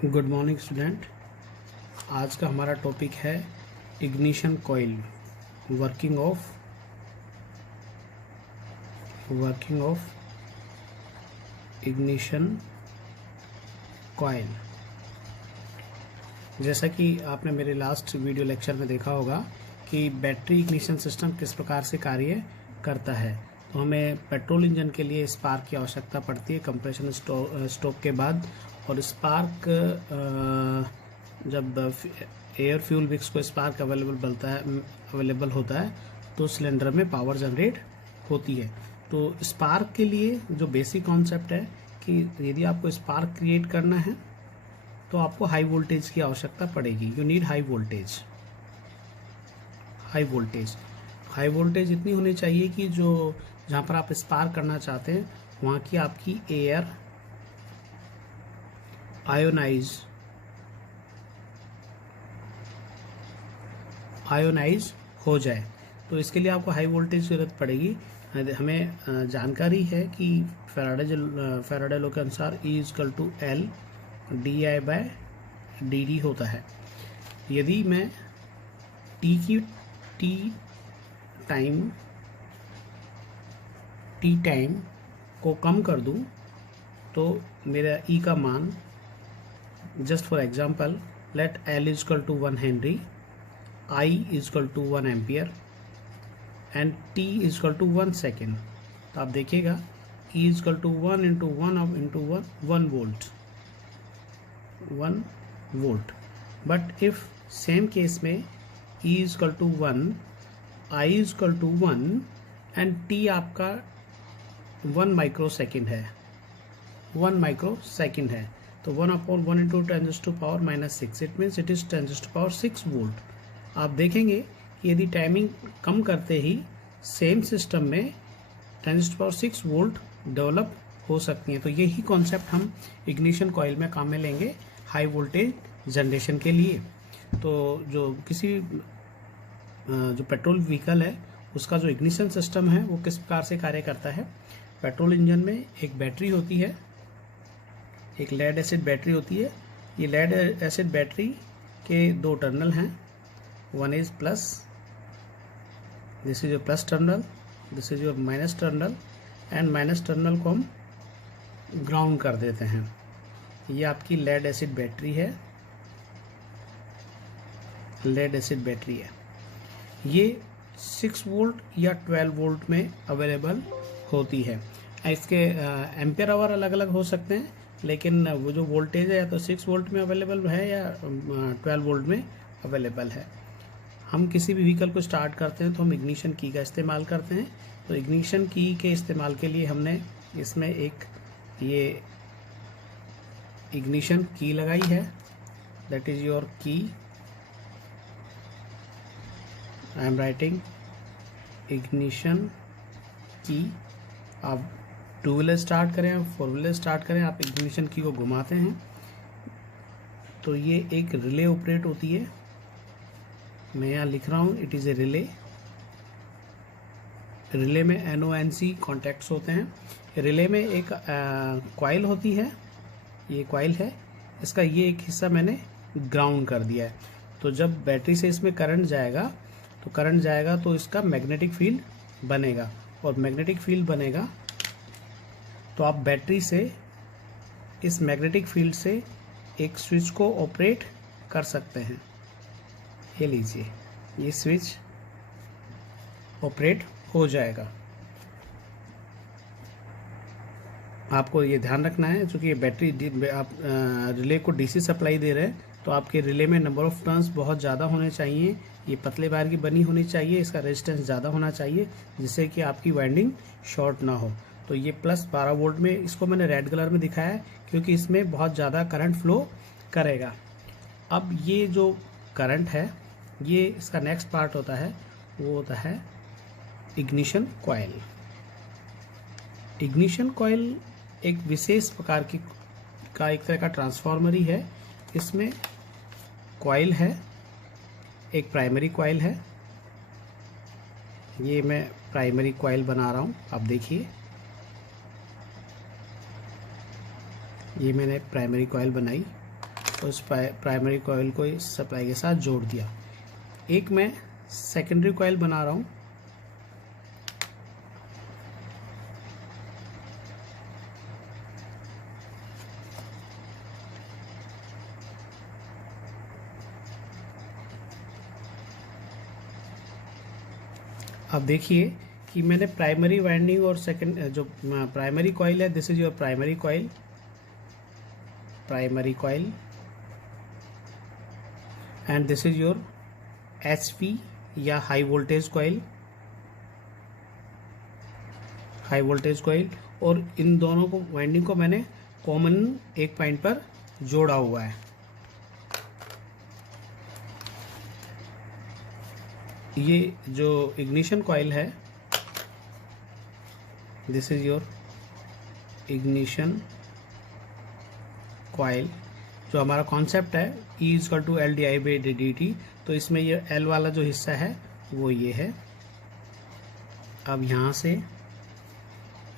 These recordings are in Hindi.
Good morning student. आज का हमारा टॉपिक है ignition coil, working of ignition coil. जैसा कि आपने मेरे लास्ट वीडियो लेक्चर में देखा होगा कि बैटरी इग्निशन सिस्टम किस प्रकार से कार्य करता है। तो हमें पेट्रोल इंजन के लिए स्पार्क की आवश्यकता पड़ती है कंप्रेशन स्ट्रोक के बाद, और स्पार्क जब एयर फ्यूल मिक्स को स्पार्क अवेलेबल होता है तो सिलेंडर में पावर जनरेट होती है। तो स्पार्क के लिए जो बेसिक कॉन्सेप्ट है कि यदि आपको स्पार्क क्रिएट करना है तो आपको हाई वोल्टेज की आवश्यकता पड़ेगी। यू नीड हाई वोल्टेज इतनी होनी चाहिए कि जो जहाँ पर आप स्पार्क करना चाहते हैं वहाँ की आपकी एयर आयोनाइज हो जाए। तो इसके लिए आपको हाई वोल्टेज की जरूरत पड़ेगी। हमें जानकारी है कि फैराडे लॉ के अनुसार E = L di/dt होता है। यदि मैं टी टाइम को कम कर दूं तो मेरा E का मान, just for example, let L = 1 henry, I = 1 ampere and T = 1 second. तो आप देखिएगा E = 1 × 1 volt. But if same case में E = 1, I = 1 एंड T आपका 1 माइक्रो सेकेंड है, तो 1/1 × 10⁻⁻⁶, it means it is 10⁻⁶ volt. आप देखेंगे कि यदि टाइमिंग कम करते ही सेम सिस्टम में 10⁻⁶ वोल्ट डेवलप हो सकती है। तो यही कॉन्सेप्ट हम इग्निशन कॉइल में काम में लेंगे हाई वोल्टेज जनरेशन के लिए। तो जो पेट्रोल व्हीकल है उसका जो इग्निशन सिस्टम है वो किस प्रकार से कार्य करता है। पेट्रोल इंजन में एक बैटरी होती है, एक लेड एसिड बैटरी होती है। ये लेड एसिड बैटरी के दो टर्मिनल हैं, one is plus, this is your plus terminal, this is your minus terminal, and minus terminal को हम ग्राउंड कर देते हैं। ये आपकी लेड एसिड बैटरी है, ये 6 वोल्ट या 12 वोल्ट में अवेलेबल होती है। इसके एम्पियर आवर अलग अलग हो सकते हैं, लेकिन वो जो वोल्टेज है या तो 6 वोल्ट में अवेलेबल है या 12 वोल्ट में अवेलेबल है। हम किसी भी व्हीकल को स्टार्ट करते हैं तो हम इग्निशन की का इस्तेमाल करते हैं। तो इग्निशन की के इस्तेमाल के लिए हमने इसमें एक ये इग्निशन की लगाई है, दैट इज योर की। आई एम राइटिंग इग्निशन की। आप 2 व्हीलर स्टार्ट करें, 4 व्हीलर स्टार्ट करें, आप इग्निशन की को घुमाते हैं तो ये एक रिले ऑपरेट होती है। मैं यहाँ लिख रहा हूँ इट इज़ ए रिले में NONC कॉन्टैक्ट्स होते हैं। रिले में एक कॉइल होती है, ये कॉइल है, इसका ये एक हिस्सा मैंने ग्राउंड कर दिया है। तो जब बैटरी से इसमें करंट जाएगा तो इसका मैग्नेटिक फील्ड बनेगा, और मैग्नेटिक फील्ड बनेगा तो आप बैटरी से इस मैग्नेटिक फील्ड से एक स्विच को ऑपरेट कर सकते हैं। ये लीजिए, ये स्विच ऑपरेट हो जाएगा। आपको ये ध्यान रखना है, चूँकि ये बैटरी आप रिले को DC सप्लाई दे रहे हैं तो आपके रिले में नंबर ऑफ टर्न्स बहुत ज़्यादा होने चाहिए। ये पतले वायर की बनी होनी चाहिए, इसका रेजिस्टेंस ज़्यादा होना चाहिए जिससे कि आपकी वाइंडिंग शॉर्ट ना हो। तो ये प्लस 12 वोल्ट में, इसको मैंने रेड कलर में दिखाया है क्योंकि इसमें बहुत ज़्यादा करंट फ्लो करेगा। अब ये जो करंट है, ये इसका नेक्स्ट पार्ट होता है, वो होता है इग्निशन कॉइल। इग्निशन कॉइल एक विशेष प्रकार का एक तरह का ट्रांसफार्मर ही है। इसमें कॉइल है, एक प्राइमरी कॉइल है। ये मैं प्राइमरी कॉइल बना रहा हूँ, आप देखिए, ये मैंने प्राइमरी कॉइल बनाई। उस प्राइमरी कॉइल को इस सप्लाई के साथ जोड़ दिया। एक मैं सेकेंडरी कॉइल बना रहा हूँ। अब देखिए कि मैंने प्राइमरी वाइंडिंग और सेकंड जो प्राइमरी कॉइल है, this is your primary coil and this is your HP या हाई वोल्टेज कॉइल, और इन दोनों को वाइंडिंग को मैंने कॉमन एक पॉइंट पर जोड़ा हुआ है। ये जो इग्निशन कॉइल है, this is your ignition coil. जो हमारा कॉन्सेप्ट है E=LdI/dt, तो इसमें ये L वाला जो हिस्सा है वो ये है। अब यहाँ से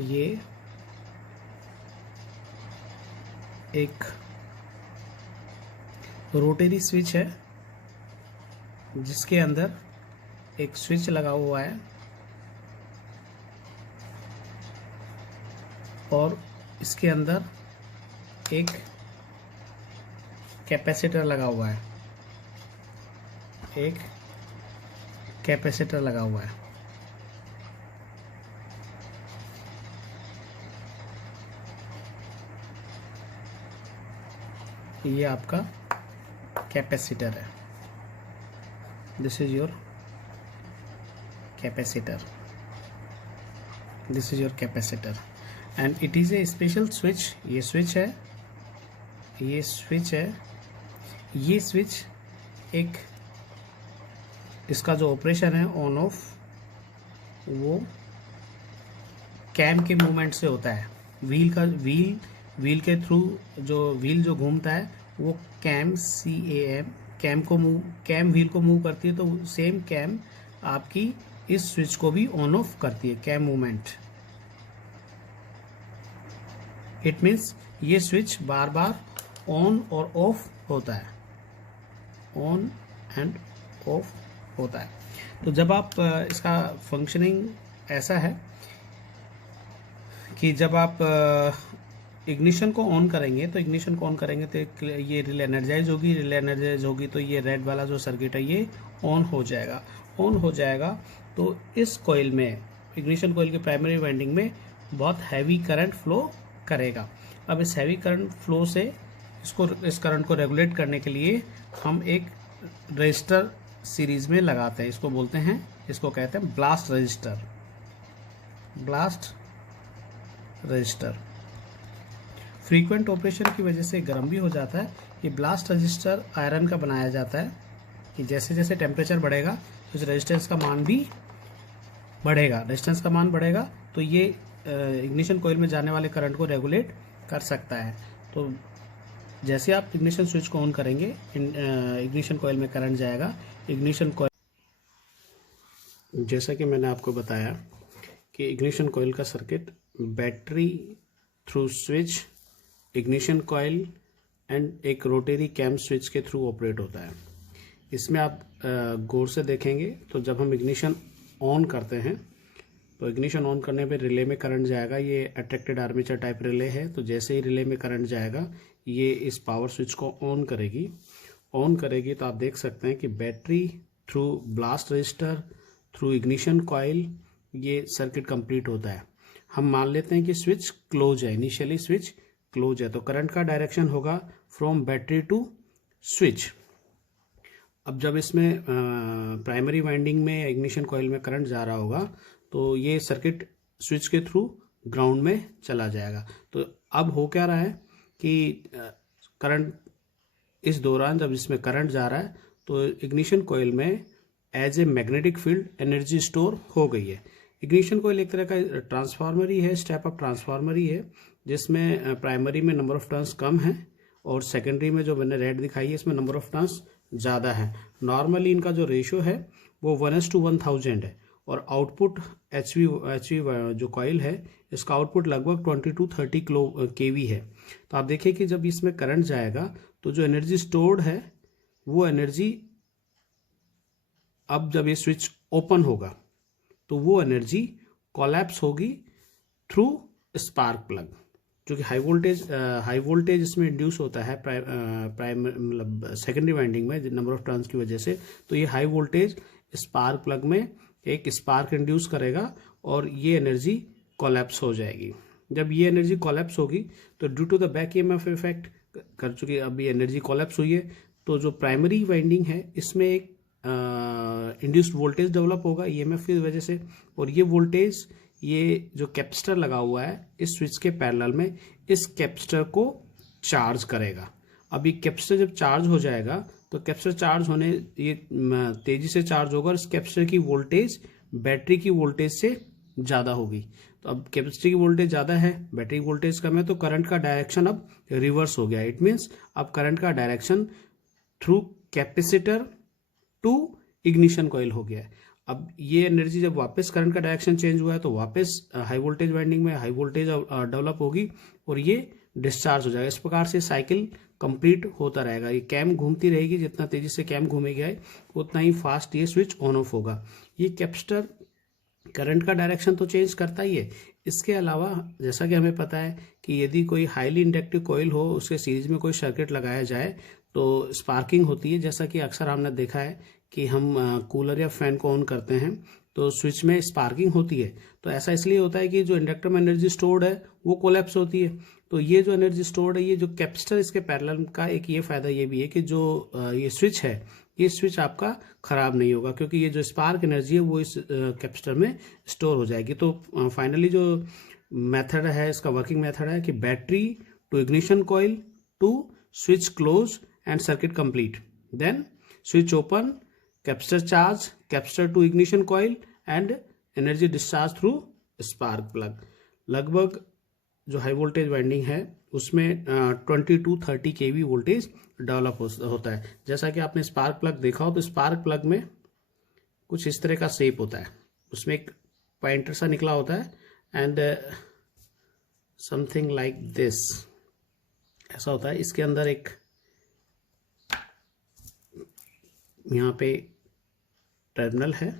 ये एक रोटरी स्विच है जिसके अंदर एक स्विच लगा हुआ है और इसके अंदर एक कैपेसिटर लगा हुआ है, ये आपका कैपेसिटर है। This is your capacitor and it is a special switch. ये स्विच एक, इसका जो ऑपरेशन है ऑन ऑफ, वो कैम के मूवमेंट से होता है। व्हील के थ्रू जो व्हील जो घूमता है वो कैम व्हील को मूव करती है, तो सेम कैम आपकी इस स्विच को भी ऑन ऑफ करती है, कैम मूवमेंट। इट मीन्स ये स्विच बार बार ऑन और ऑफ होता है, ऑन एंड ऑफ होता है। तो जब आप इसका फंक्शनिंग ऐसा है कि जब आप इग्निशन को ऑन करेंगे तो ये रिले एनर्जाइज होगी, तो ये रेड वाला जो सर्किट है ये ऑन हो जाएगा। तो इस कॉइल में, इग्निशन कॉइल के प्राइमरी वाइंडिंग में बहुत हैवी करंट फ्लो करेगा। अब इस हैवी करंट फ्लो से इस करंट को रेगुलेट करने के लिए हम एक रजिस्टर सीरीज में लगाते हैं। इसको कहते हैं ब्लास्ट रजिस्टर। फ्रीक्वेंट ऑपरेशन की वजह से गर्म भी हो जाता है। ये ब्लास्ट रजिस्टर आयरन का बनाया जाता है कि जैसे जैसे टेम्परेचर बढ़ेगा तो इस रेजिस्टेंस का मान बढ़ेगा, तो ये इग्निशन कॉइल में जाने वाले करंट को रेगुलेट कर सकता है। तो जैसे आप इग्निशन स्विच को ऑन करेंगे, इग्निशन कॉइल में करंट जाएगा। इग्निशन कॉइल, जैसा कि मैंने आपको बताया कि इग्निशन कॉइल का circuit battery through switch, ignition coil and एक रोटरी कैम स्विच के थ्रू ऑपरेट होता है। इसमें आप गौर से देखेंगे तो जब हम इग्निशन ऑन करते हैं तो इग्निशन ऑन करने पे रिले में करंट जाएगा। ये अट्रैक्टेड आर्मेचर टाइप रिले है, तो जैसे ही रिले में करंट जाएगा ये इस पावर स्विच को ऑन करेगी। तो आप देख सकते हैं कि battery through blast register through ignition coil ये सर्किट कंप्लीट होता है। हम मान लेते हैं कि स्विच क्लोज है, इनिशियली स्विच क्लोज है, तो करंट का डायरेक्शन होगा फ्रॉम बैटरी टू स्विच। अब जब इसमें प्राइमरी वाइंडिंग में या इग्निशन कॉइल में करंट जा रहा होगा तो ये सर्किट स्विच के थ्रू ग्राउंड में चला जाएगा। तो अब हो क्या रहा है कि करंट, इस दौरान जब इसमें करंट जा रहा है तो इग्निशन कॉइल में as a magnetic field energy store हो गई है। इग्निशन कॉइल एक तरह का ट्रांसफार्मर ही है, स्टेप अप ट्रांसफार्मर ही है, जिसमें प्राइमरी में नंबर ऑफ टर्न्स कम है और सेकेंडरी में जो मैंने रेड दिखाई है इसमें नंबर ऑफ टर्न्स ज़्यादा है। नॉर्मली इनका जो रेशियो है वो 1:1000 है और आउटपुट एचवी जो कॉइल है इसका आउटपुट लगभग 20 to 30 kV है। तो आप देखिए कि जब इसमें करंट जाएगा तो जो एनर्जी स्टोर्ड है वो एनर्जी, अब जब ये स्विच ओपन होगा तो वो एनर्जी कोलैप्स होगी थ्रू स्पार्क प्लग, जो कि हाई वोल्टेज इसमें इंड्यूस होता है मतलब सेकेंडरी वाइंडिंग में नंबर ऑफ टर्न्स की वजह से। तो ये हाई वोल्टेज स्पार्क प्लग में एक स्पार्क इंड्यूस करेगा और ये एनर्जी कोलैप्स हो जाएगी। जब ये एनर्जी कोलैप्स होगी तो due to the back EMF effect कर चुकी, अब ये एनर्जी कोलैप्स हुई है तो जो प्राइमरी वाइंडिंग है इसमें एक इंड्यूस्ड वोल्टेज डेवलप होगा ईएमएफ की वजह से, और ये वोल्टेज ये जो कैपेसिटर लगा हुआ है इस स्विच के पैरेलल में इस कैपेसिटर को चार्ज करेगा। अब ये कैपेसिटर जब चार्ज हो जाएगा तो कैपेसिटर चार्ज होने ये तेजी से चार्ज होगा और इस कैपेसिटर की वोल्टेज बैटरी की वोल्टेज से ज़्यादा होगी। तो अब कैपेसिटर की वोल्टेज ज़्यादा है, बैटरी की वोल्टेज कम है, तो करंट का डायरेक्शन अब रिवर्स हो गया। इट मीन्स अब करंट का direction through capacitor to ignition coil हो गया है। अब ये एनर्जी जब वापस करंट का डायरेक्शन चेंज हुआ है तो वापस हाई वोल्टेज वाइंडिंग में हाई वोल्टेज डेवलप होगी और ये डिस्चार्ज हो जाएगा। इस प्रकार से साइकिल कंप्लीट होता रहेगा, ये कैम घूमती रहेगी, जितना तेजी से कैम घूमेगी उतना ही फास्ट ये स्विच ऑन ऑफ होगा। ये कैपेसिटर करंट का डायरेक्शन तो चेंज करता ही है, इसके अलावा जैसा कि हमें पता है कि यदि कोई हाईली इंडक्टिव कॉइल हो उसके सीरीज में कोई सर्किट लगाया जाए तो स्पार्किंग होती है। जैसा कि अक्सर हमने देखा है कि हम कूलर या फैन को ऑन करते हैं तो स्विच में स्पार्किंग होती है, तो ऐसा इसलिए होता है कि जो इंडक्टर में एनर्जी स्टोर्ड है वो कोलैप्स होती है। तो ये जो एनर्जी स्टोर्ड है, ये जो कैपेसिटर इसके पैरेलल का एक ये फायदा ये भी है कि जो ये स्विच है ये स्विच आपका खराब नहीं होगा, क्योंकि ये जो स्पार्क एनर्जी है वो इस कैपेसिटर में स्टोर हो जाएगी। तो फाइनली जो मेथड है इसका वर्किंग मेथड है कि battery to ignition coil to switch close and circuit complete, then switch open, capacitor charge, capacitor to ignition coil and energy discharge through spark plug. लगभग जो हाई वोल्टेज वाइंडिंग है उसमें 20 to 30 kV वोल्टेज डेवलप होता है। जैसा कि आपने स्पार्क प्लग देखा हो तो स्पार्क प्लग में कुछ इस तरह का शेप होता है, उसमें एक पॉइंटर सा निकला होता है एंड समथिंग लाइक दिस ऐसा होता है। इसके अंदर एक यहाँ पे टर्मिनल है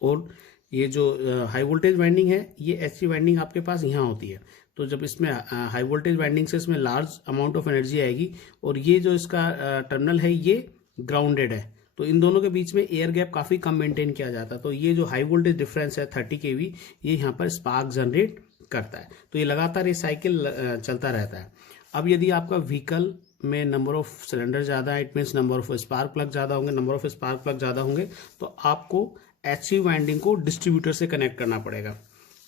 और ये जो हाई वोल्टेज वाइंडिंग है ये एचवी वाइंडिंग आपके पास यहाँ होती है। तो जब इसमें हाई वोल्टेज वाइंडिंग से इसमें लार्ज अमाउंट ऑफ एनर्जी आएगी और ये जो इसका टर्मिनल है ये ग्राउंडेड है, तो इन दोनों के बीच में एयर गैप काफ़ी कम मेंटेन किया जाता है। तो ये जो हाई वोल्टेज डिफरेंस है 30 kV ये यहाँ पर स्पार्क जनरेट करता है। तो ये लगातार ये साइकिल चलता रहता है। अब यदि आपका व्हीकल में नंबर ऑफ सिलेंडर ज़्यादा है, it means number of spark plug ज़्यादा होंगे, नंबर ऑफ स्पार्क प्लग ज़्यादा होंगे, तो आपको एचवी वाइंडिंग को डिस्ट्रीब्यूटर से कनेक्ट करना पड़ेगा।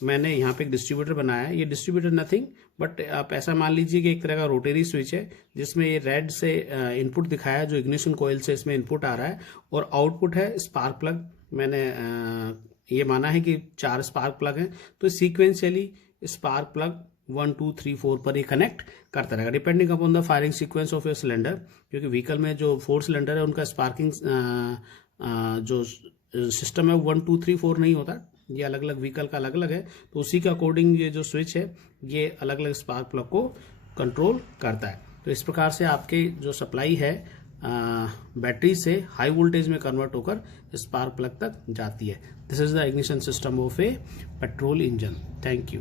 मैंने यहाँ पे एक डिस्ट्रीब्यूटर बनाया है। ये डिस्ट्रीब्यूटर नथिंग बट आप ऐसा मान लीजिए कि एक तरह का रोटरी स्विच है जिसमें ये रेड से इनपुट दिखाया है जो इग्निशन कोयल से इसमें इनपुट आ रहा है और आउटपुट है स्पार्क प्लग। मैंने ये माना है कि 4 स्पार्क प्लग हैं, तो सीक्वेंशियली स्पार्क प्लग 1 2 3 4 पर ही कनेक्ट करता रहेगा depending upon the firing sequence of your cylinder. क्योंकि व्हीकल में जो 4 सिलेंडर है उनका स्पार्किंग जो सिस्टम है 1 2 3 4 नहीं होता, ये अलग अलग व्हीकल का अलग अलग है। तो उसी के अकॉर्डिंग ये जो स्विच है ये अलग अलग स्पार्क प्लग को कंट्रोल करता है। तो इस प्रकार से आपके जो सप्लाई है बैटरी से हाई वोल्टेज में कन्वर्ट होकर स्पार्क प्लग तक जाती है। This is the ignition system of A petrol engine. Thank you.